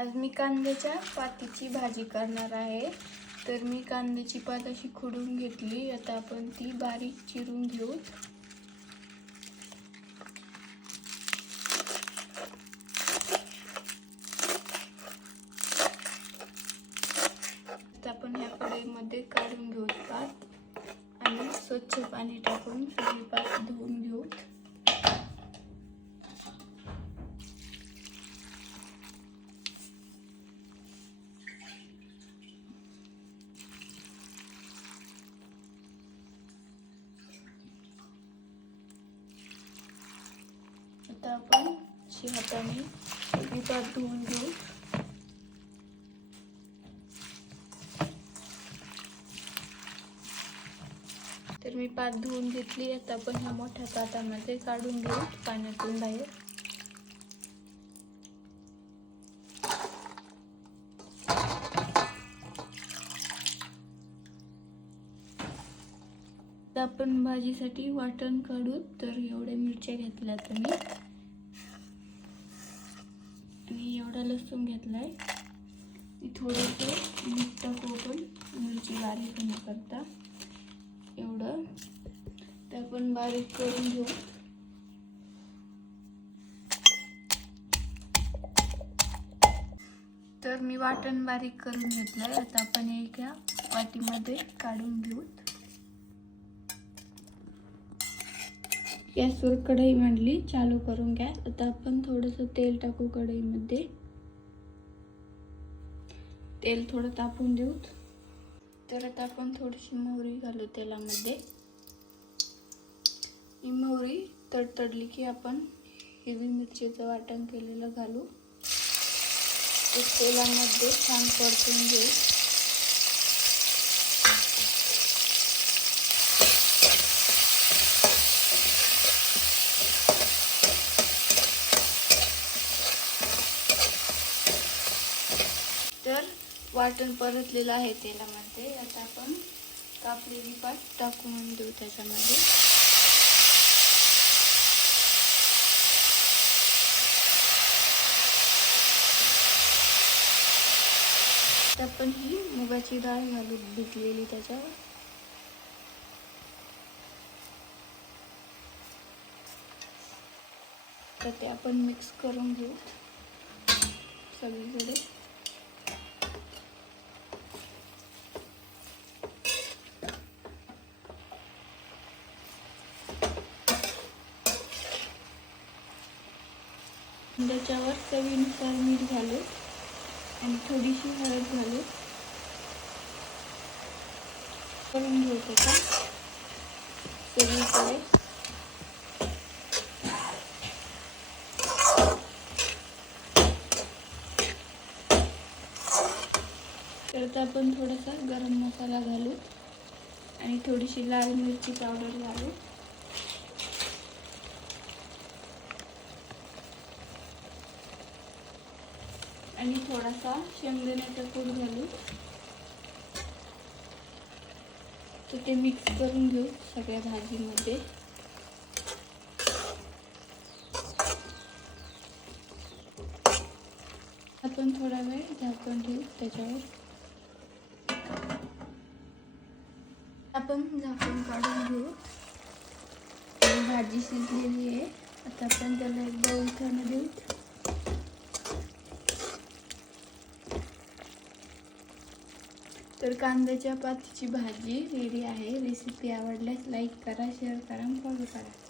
आज मी कांद्याच्या पातीची भाजी करणार आहे. तर मी कांद्याची पात अशी खुडून घेतली. आता आपण ती बारीक चिरून घेऊ. आता आपण अशी हाताने सगळी पात धुवून घेऊ. तर मी पात धुवून घेतली. आता आपण ह्या मोठ्या पातामध्ये काढून घेऊ पाण्यातून बाहेर. आपण भाजीसाठी वाटण काढू तर एवढ्या मिरच्या घेतल्या तुम्ही. एवढा लसूण घेतलाय. थोडंसं मीठ टाकू आपण. मिरची बारीक न करता. एवढं. ते आपण बारीक करून घेऊ. तर मी वाटण बारीक करून घेतलं आहे आता आपण एका वाटीमध्ये काढून घेऊ. गॅसवर कढई मांडली चालू करून गॅस. आता आपण थोडंसं तेल टाकू कढईमध्ये. तेल थोडं तापून देऊ. तर आता आपण थोडीशी मोहरी घालू तेलामध्ये. ही मोहरी तडतडली की आपण हिरवी मिरचीचं वाटण केलेलं घालू. ते तेलामध्ये छान परतून घेऊ तर वाटण परतलेलं आहे तेलामध्ये. आता आपण कापलेली पाट टाकून देऊ त्याच्यामध्ये. आपण ही मुगाची डाळ घालून भिजलेली त्याच्यावर. तर ते आपण मिक्स करून घेऊ. सगळीकडे. त्याच्यावर चवीनुसार मीठ घालू आणि थोडीशी हळद घालू. करून घेऊ त्याचा. सगळीकडे तर आपण थोडासा गरम मसाला घालू आणि थोडीशी लाल मिरची पावडर घालू. आणि थोडासा शेंगदाण्याचा कूट घालू तर ते मिक्स करून घेऊ सगळ्या भाजीमध्ये. आपण थोडा वेळ झाकण ठेवू त्याच्यावर. आपण झाकण काढून घेऊ. आणि भाजी शिजलेली आहे. आता आपण त्याला एकदा उलटानं देऊ. तर कांद्याच्या पातीची भाजी रेडी आहे. रेसिपी आवडल्यास लाईक करा शेअर करा फॉलो करा.